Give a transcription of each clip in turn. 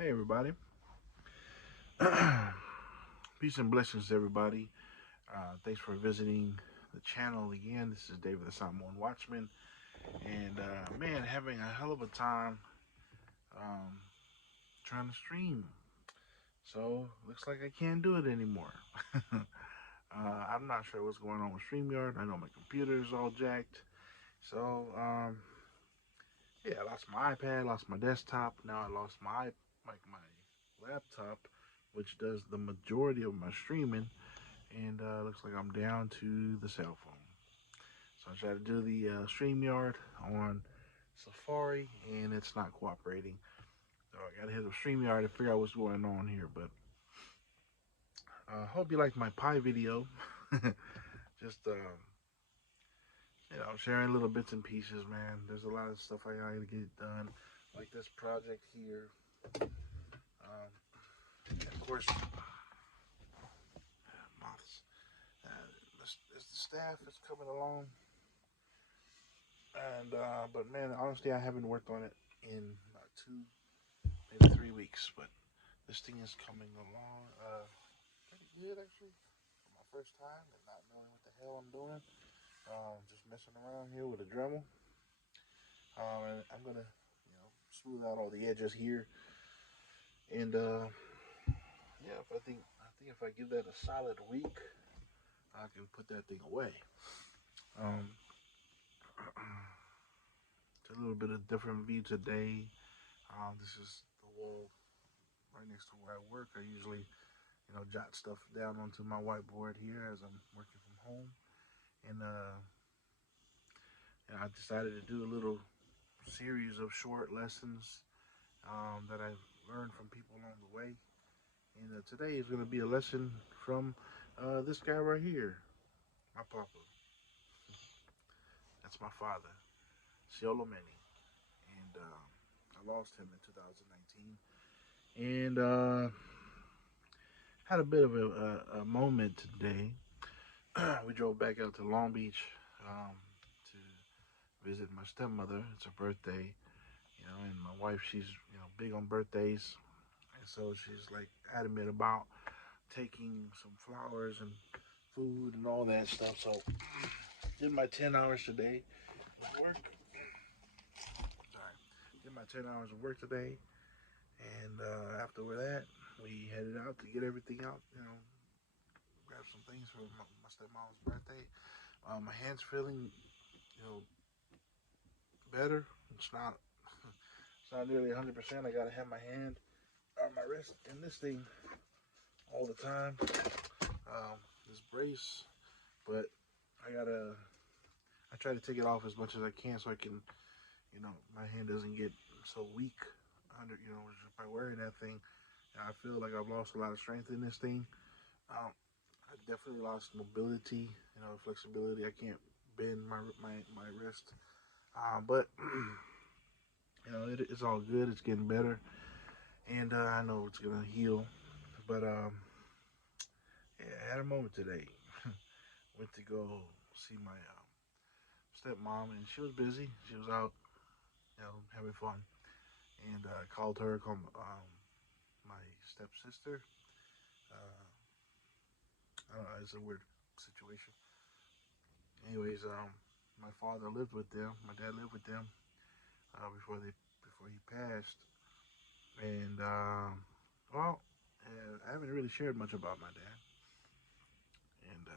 Hey everybody. Peace and blessings everybody. Thanks for visiting the channel again. This is David the Simon Watchman. And man, having a hell of a time um, trying to stream. So looks like I can't do it anymore. I'm not sure what's going on with StreamYard. I know my computer is all jacked. So yeah, I lost my iPad, lost my desktop. Now I lost my laptop, which does the majority of my streaming. And looks like I'm down to the cell phone. So I tried to do the StreamYard on Safari, and it's not cooperating. So I gotta hit the StreamYard to figure out what's going on here. But hope you liked my pie video. Just sharing little bits and pieces, man. There's a lot of stuff I gotta get done, like this project here. Of course, moths. The staff is coming along. And but man, honestly, I haven't worked on it in about 2, maybe 3 weeks. But this thing is coming along pretty good actually for my first time and not knowing what the hell I'm doing. Just messing around here with a Dremel. And I'm gonna smooth out all the edges here. And yeah, I think if I give that a solid week, I can put that thing away. Um, it's a little bit of different view today. This is the wall right next to where I work. I usually, jot stuff down onto my whiteboard here as I'm working from home. And I decided to do a little series of short lessons that I've learned from people along the way. And today is going to be a lesson from this guy right here, my papa. That's my father, Siolo Meni. And I lost him in 2019. And had a bit of a moment today. We drove back out to Long Beach to visit my stepmother. It's her birthday, and my wife, she's big on birthdays, and so she's like adamant about taking some flowers and food and all that stuff. So did my 10 hours today of work. Sorry, did my 10 hours of work today, and after that, we headed out to get everything out. Grab some things for my stepmom's birthday. My hand's feeling, better. It's not. It's not nearly 100%. I gotta have my hand or my wrist in this thing all the time. This brace, but I gotta. I try to take it off as much as I can so I can, my hand doesn't get so weak under, just by wearing that thing. And I feel like I've lost a lot of strength in this thing. I definitely lost mobility, flexibility. I can't bend my wrist. But it's all good. It's getting better, and I know it's gonna heal. But yeah, I had a moment today. Went to go see my stepmom, and she was busy. She was out, having fun. And I called her, my stepsister. Uh, I don't know. It's a weird situation. Anyways, my father lived with them. My dad lived with them before he passed. And well, I haven't really shared much about my dad, and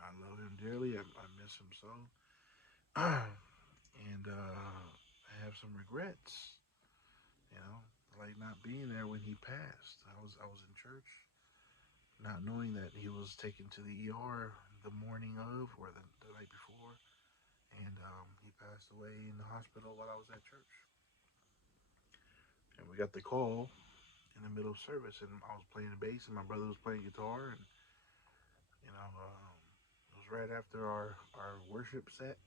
I love him dearly. I miss him so, and I have some regrets. Like not being there when he passed. I was in church, not knowing that he was taken to the ER the morning of or the night before, and he passed away in the hospital while I was at church. And we got the call in the middle of service, and I was playing the bass, and my brother was playing guitar, and it was right after our worship set.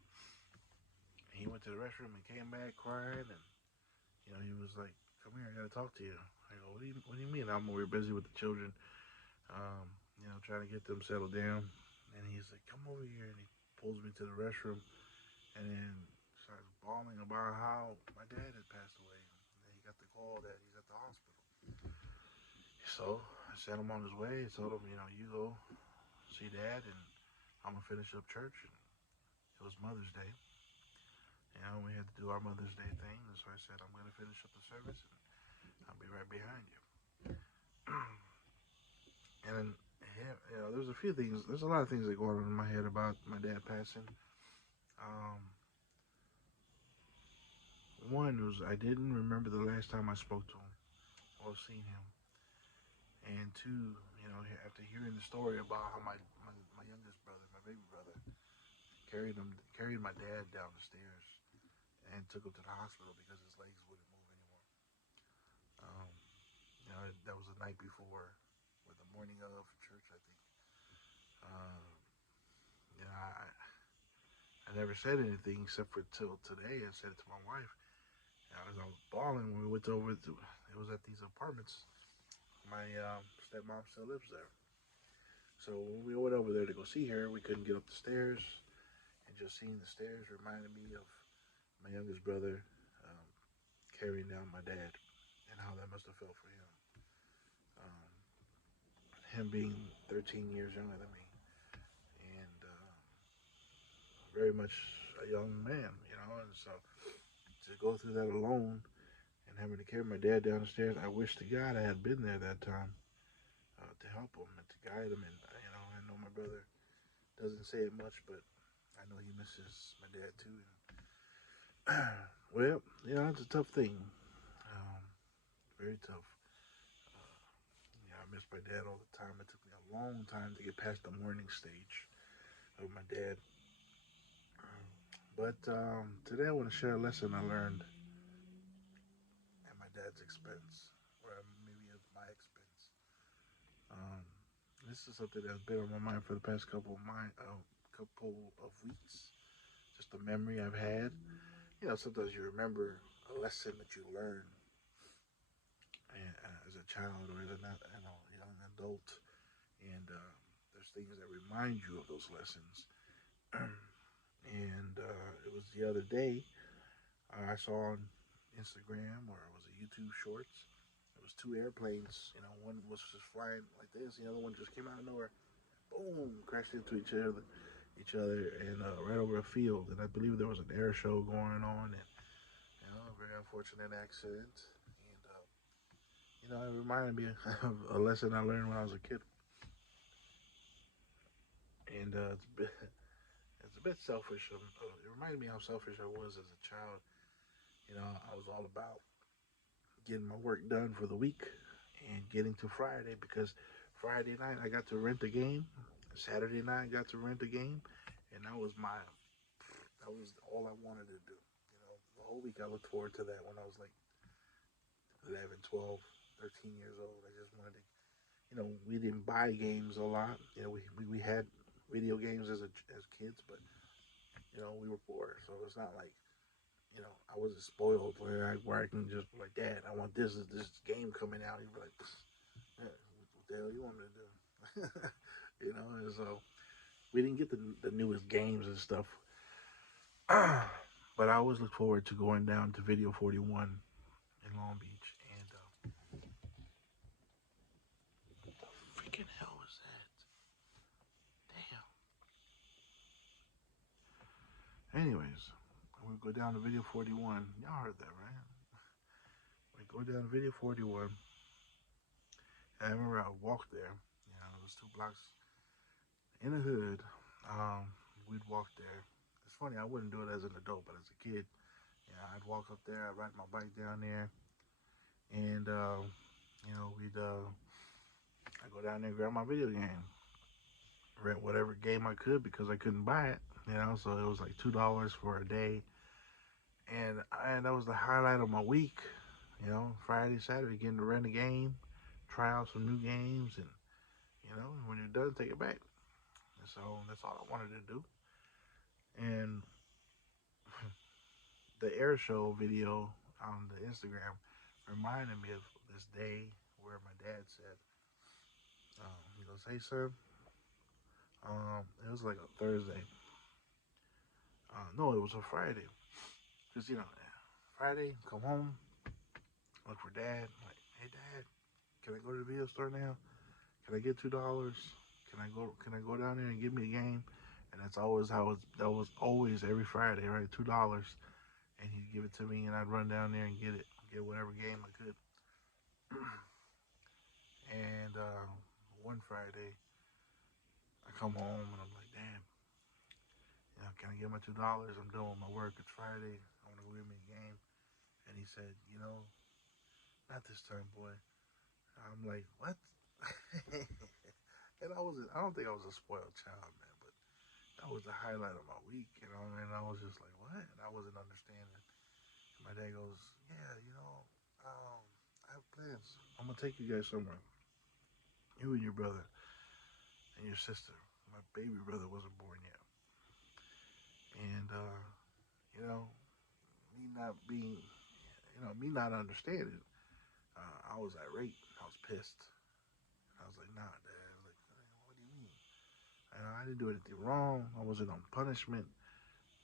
He went to the restroom and came back crying, and he was like, "Come here, I gotta talk to you." I go, "What do you mean?" We were busy with the children, trying to get them settled down, and he's like, "Come over here," and he pulls me to the restroom, and then starts bawling about how my dad had passed away, and then he got the call that he's at the hospital. So I sent him on his way. I told him, you go see Dad, and I'm gonna finish up church. And it was Mother's Day. We had to do our Mother's Day thing, and so I said I'm gonna finish up the service, and I'll be right behind you. And there's a few things. There's a lot of things that go on in my head about my dad passing. Um, One was I didn't remember the last time I spoke to him or seen him, and two, after hearing the story about how my youngest brother, my baby brother, carried my dad down the stairs and took him to the hospital because his legs wouldn't move anymore. Um, that was the night before, or the morning of church, I think. Uh, I never said anything except for till today. I said it to my wife. As I was bawling when we went over to, it was at these apartments. My stepmom still lives there. So when we went over there to go see her, we couldn't get up the stairs. And just seeing the stairs reminded me of my youngest brother um, carrying down my dad and how that must have felt for him. Um, him being 13 years younger than me and very much a young man, and so to go through that alone and having to carry my dad down the stairs, I wish to God I had been there that time to help him and to guide him. And I know my brother doesn't say it much, but I know he misses my dad too. And well, it's a tough thing, very tough. I miss my dad all the time. It took me a long time to get past the mourning stage of my dad. But today I want to share a lesson I learned at my dad's expense, or maybe at my expense. Um, this is something that's been on my mind for the past couple of weeks. Just a memory I've had. Sometimes you remember a lesson that you learned as a child or as a young adult, and there's things that remind you of those lessons. And it was the other day I saw on Instagram, or it was a YouTube Shorts. It was two airplanes. One was just flying like this. The other one just came out of nowhere. Boom! Crashed into each other, and right over a field. And I believe there was an air show going on, and a very unfortunate accident. And it reminded me of a lesson I learned when I was a kid. And it's a bit selfish. It reminded me how selfish I was as a child. I was all about getting my work done for the week and getting to Friday, because Friday night I got to rent a game. Saturday night I got to rent a game, and that was all I wanted to do. The whole week I looked forward to that when I was like 11, 12, 13 years old. I just wanted to, we didn't buy games a lot. We had video games as kids, but we were poor, so it's not like I wasn't spoiled where I can just be like, Dad, I want this game coming out. He'd be like, what the hell you want me to do? And so we didn't get the newest games and stuff. But I always look forward to going down to Video 41 in Long Beach. And what the freaking hell was that? Damn. Anyways, we go down to Video 41. Y'all heard that, right? We go down to Video 41. And I remember I walked there. It was 2 blocks in the hood. We'd walk there. It's funny, I wouldn't do it as an adult, but as a kid, I'd walk up there, I'd ride my bike down there, and I'd go down there and grab my video game, rent whatever game I could because I couldn't buy it, so it was like $2 for a day, and that was the highlight of my week, Friday, Saturday, getting to rent a game, try out some new games, and when you're done, take it back. And so that's all I wanted to do. And the air show video on the Instagram reminded me of this day where my dad said, he goes, "Hey, son," it was like a Thursday. No, it was a Friday. Because, Friday, come home, look for Dad. I'm like, "Hey, Dad, can I go to the video store now? Can I get $2? Can I go down there and give me a game? And that's always that was always every Friday, right? $2. And he'd give it to me, and I'd run down there and get whatever game I could. And one Friday, I come home and I'm like, damn, can I get my $2? I'm done with my work. It's Friday. I want to go get me a game. And he said, not this time, boy. I'm like, what? And I don't think I was a spoiled child, man, but that was the highlight of my week, and I was just like, what? And I wasn't understanding. And my dad goes, yeah, I have plans. I'm gonna take you guys somewhere. You and your brother and your sister. My baby brother wasn't born yet, and you know, me not being, me not understanding. I was irate. I was pissed. I was like, nah, Dad. Like, what do you mean? I didn't do anything wrong. I wasn't on punishment.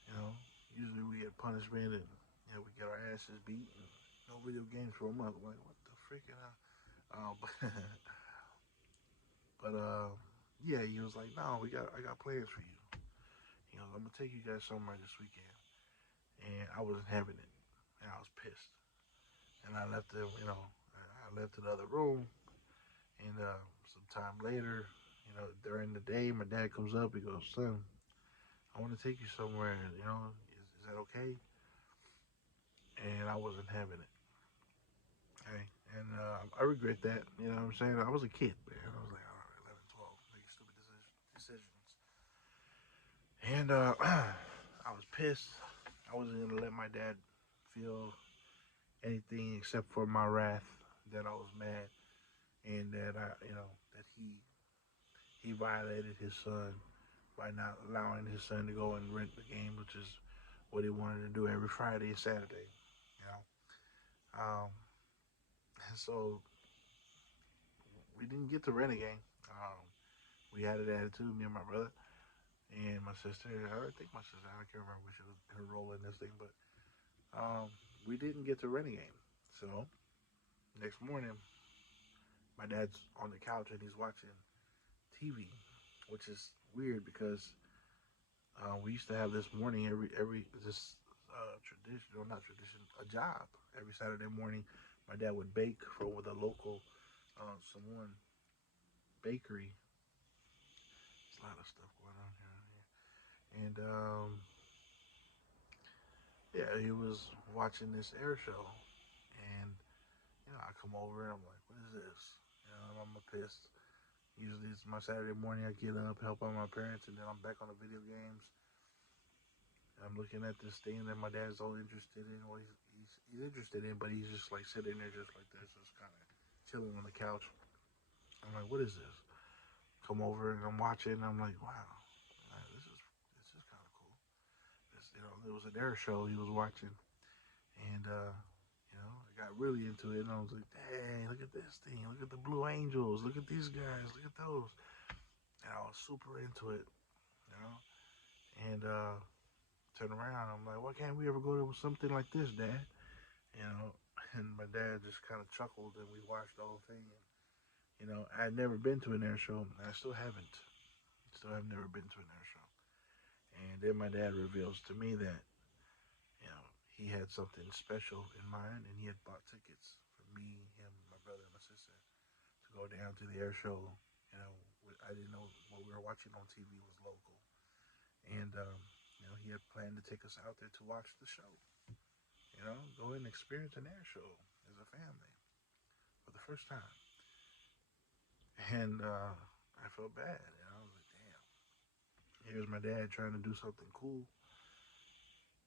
You know, usually we get punishment and we get our asses beat and no video games for a month. I'm like, what the freaking but yeah, he was like, no, I got plans for you. I'm gonna take you guys somewhere this weekend, and I wasn't having it, and I was pissed, and I left them. I left to the other room, and some time later, during the day, my dad comes up. He goes, son, I want to take you somewhere. Is that okay? And I wasn't having it. Okay. And I regret that. You know what I'm saying? I was a kid, man. I was like, all right, 11, 12, making stupid decisions. And I was pissed. I wasn't going to let my dad feel anything except for my wrath, that I was mad, and that that he violated his son by not allowing his son to go and rent the game, which is what he wanted to do every Friday and Saturday. You know, and so we didn't get to rent a game. We had an attitude, me and my brother and my sister. I think my sister. I can't remember which was her role in this thing, but we didn't get to rent a game. So next morning, my dad's on the couch and he's watching TV, which is weird because we used to have this morning every this tradition, or not tradition, a job every Saturday morning. My dad would bake for the local someone bakery. There's a lot of stuff going on here, and yeah, he was watching this air show, and I come over and I'm like, what is this? I'm pissed. Usually it's my Saturday morning. I get up, help out my parents, and then I'm back on the video games. I'm looking at this thing that my dad's all interested in. Well, he's interested in, but he's just like sitting there just like this, just kind of chilling on the couch. I'm like, what is this? Come over and I'm watching. And I'm like, wow, this is kind of cool. It was an air show he was watching, and I got really into it. And I was like, dang, look at this thing. Look at the Blue Angels. Look at these guys. Look at those. And I was super into it, and turn around. I'm like, why can't we ever go to something like this, Dad? You know, and my dad just kind of chuckled, and we watched the whole thing. And, I had never been to an air show, and I still haven't. Still have never been to an air show. And then my dad reveals to me that, he had something special in mind, and he had bought tickets for me, him, my brother, and my sister to go down to the air show. I didn't know what we were watching on TV was local. And, he had planned to take us out there to watch the show. Go and experience an air show as a family for the first time. And I felt bad. I was like, damn, here's my dad trying to do something cool.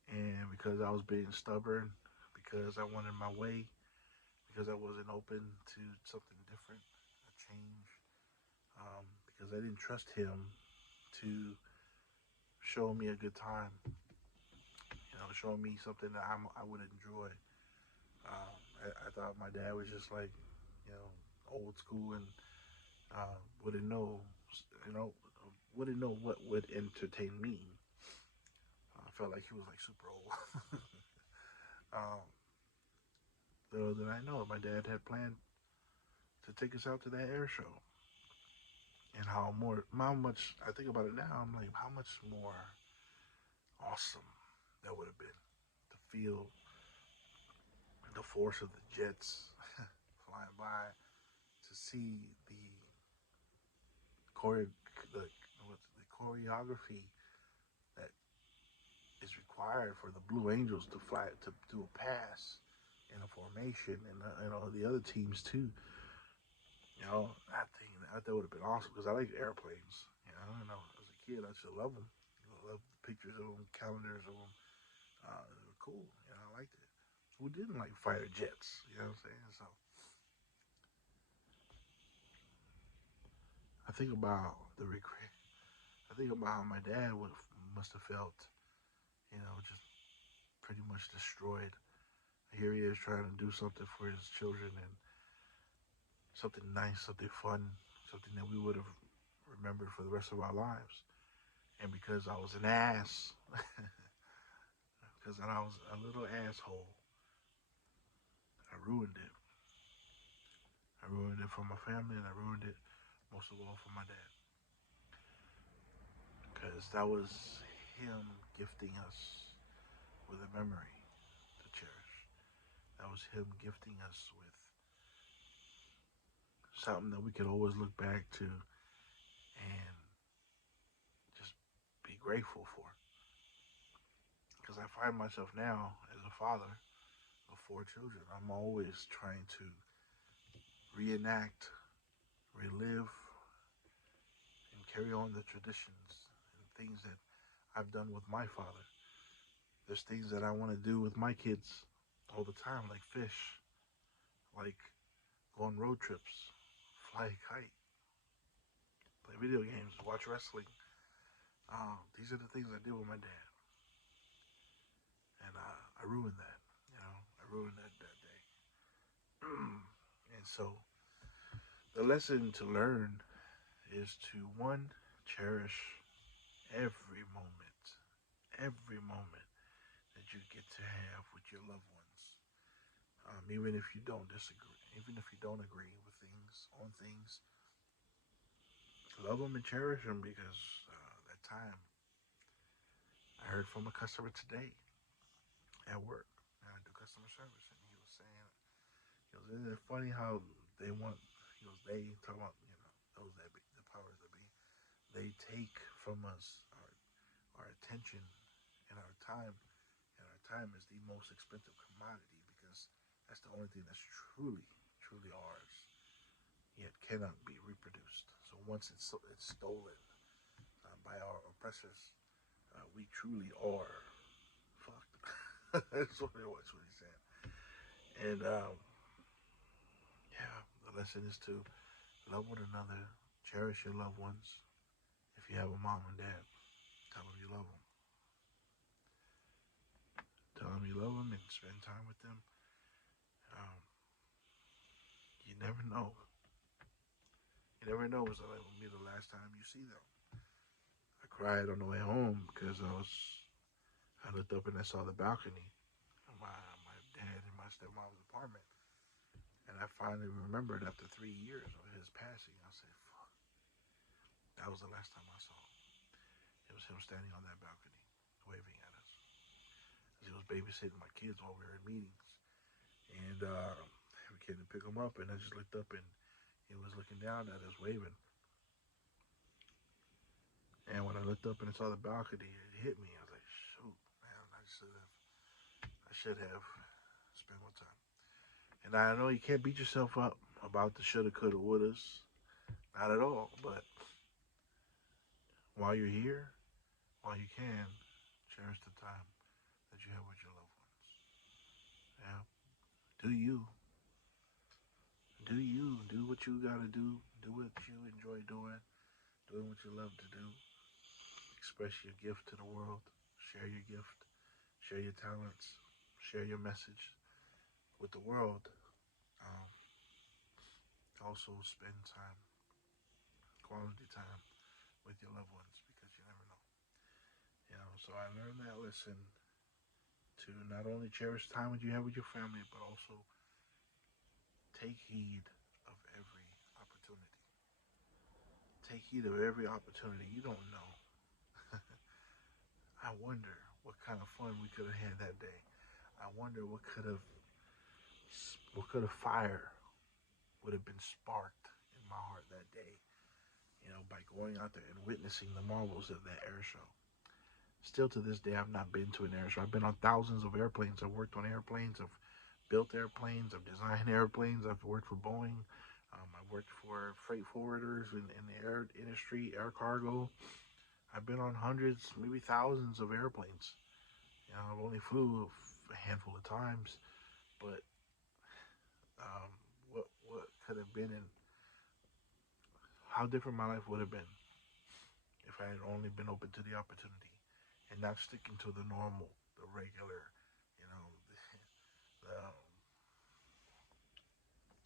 And because I was being stubborn, because I wanted my way, because I wasn't open to something different, a change, because I didn't trust him to show me a good time, show me something that I would enjoy. I thought my dad was just like, old school and wouldn't know, you know, wouldn't know what would entertain me. I felt like he was like super old. um, Little did I know, my dad had planned to take us out to that air show. And how much I think about it now, I'm like, how much more awesome that would have been to feel the force of the jets flying by, to see chore- the, the choreography that is required for the Blue Angels to fly to do a pass in a formation, and all the other teams too. You know, that would have been awesome because I like airplanes. As a kid, I used to love them. Love the pictures of them, calendars of them. They were cool. I liked it. Who didn't like fighter jets? You know what I'm saying? So I think about the regret. I think about how my dad must have felt. Just pretty much destroyed. Here he is trying to do something for his children and something nice, something fun, something that we would have remembered for the rest of our lives. And because I was an ass, because I was a little asshole, I ruined it. I ruined it for my family, and I ruined it most of all for my dad. Because that was him gifting us with a memory to cherish. That was him gifting us with something that we could always look back to and just be grateful for. Because I find myself now as a father of 4 children, I'm always trying to reenact, relive, and carry on the traditions and things that I've done with my father. There's things that I want to do with my kids all the time, like fish, like go on road trips, fly a kite, play video games, watch wrestling. These are the things I did with my dad, and I ruined that. I ruined that day. And so the lesson to learn is to one, cherish every moment that you get to have with your loved ones. Even if you don't disagree, even if you don't agree with things, love them and cherish them because that time. I heard from a customer today at work, and I do customer service, and he was saying, isn't it funny how they want, they talking about, those that be, the powers that be, they take from us our attention and our time, and our time is the most expensive commodity because that's the only thing that's truly ours, yet cannot be reproduced. So once it's stolen by our oppressors, we truly are fucked. That's what it was. What he said. And yeah, the lesson is to love one another, cherish your loved ones. If you have a mom and dad, tell them you love them. Tell them you love them and spend time with them. Um, you never know. You never know what's going to be the last time you see them. I cried on the way home because I looked up and I saw the balcony of my dad and my stepmom's apartment. And I finally remembered after 3 years of his passing, I said, fuck, that was the last time I saw him. It was him standing on that balcony, waving at us. He was babysitting my kids while we were in meetings. And we came to pick him up, and I just looked up, and he was looking down at us, waving. And when I looked up and I saw the balcony, it hit me. I was like, shoot, man, I should have spent more time. And I know you can't beat yourself up about the shoulda, coulda, wouldas. Not at all. But while you're here, while you can, cherish the time that you have with your loved ones. Yeah. Do you. Do you. Do what you gotta do. Do what you enjoy doing. Doing what you love to do. Express your gift to the world. Share your gift. Share your talents. Share your message with the world. Um, Also spend time, quality time with your loved ones because you never know. So I learned that lesson to not only cherish time that you have with your family, but also take heed of every take heed of every opportunity. You don't know. I wonder what kind of fun we could have had that day. I wonder what could have fire would have been sparked in my heart that day. By going out there and witnessing the marvels of that air show. Still to this day, I've not been to an air show. I've been on thousands of airplanes. I've worked on airplanes. I've built airplanes. I've designed airplanes. I've worked for Boeing. I've worked for freight forwarders in the air industry, air cargo. I've been on hundreds, maybe thousands of airplanes. I've only flew a handful of times, but what could have been and how different my life would have been if I had only been open to the opportunity and not sticking to the normal, the regular, you know,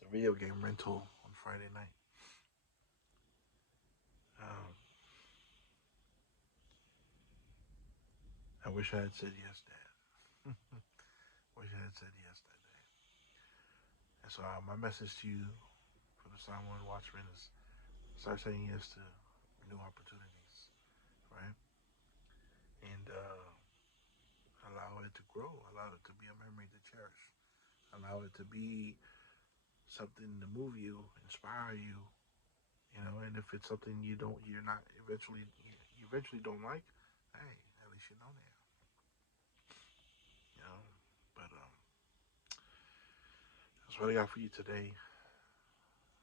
the video game rental on Friday night. Um, I wish I had said yes, Dad. Wish I had said yes that day. And so my message to you for the Simon Watchman is start saying yes to new opportunities, right? And allow it to grow, allow it to be a memory to cherish, allow it to be something to move you, inspire you, and if it's something you're not you eventually don't like, hey, at least you know now, you know. But that's what I got for you today.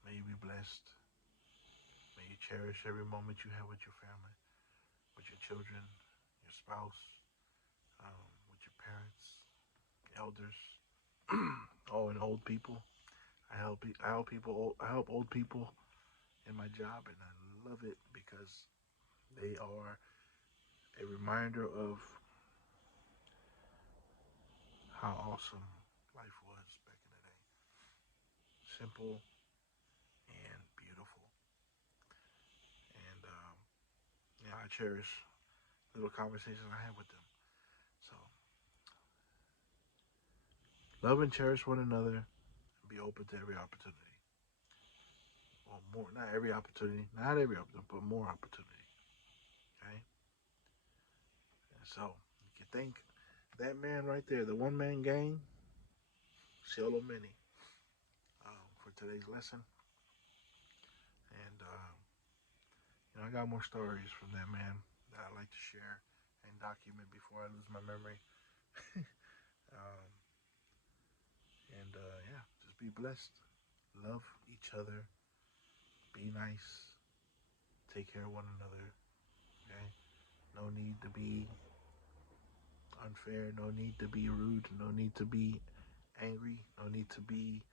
May you be blessed. May you cherish every moment you have with your family, with your children, your spouse, with your parents, elders, oh, and old people. I help old people in my job, and I love it because they are a reminder of how awesome life was back in the day. Simple and beautiful. And I cherish little conversations I have with them. So love and cherish one another and be open to every opportunity. Well, more, not every opportunity, but more opportunity. Okay? And so you can thank that man right there, the one man gang, Siolo Meni, for today's lesson. And I got more stories from that man that I like to share and document before I lose my memory. um, and yeah, just be blessed. Love each other. Be nice. Take care of one another. Okay? No need to be unfair. No need to be rude. No need to be angry. No need to be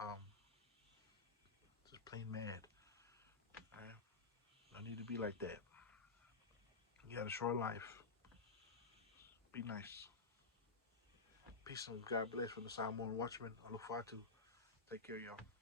um, just plain mad. Right? No need to be like that. You got a short life. Be nice. Peace and God bless from the Simon Watchman. I look forward to. Take care, y'all.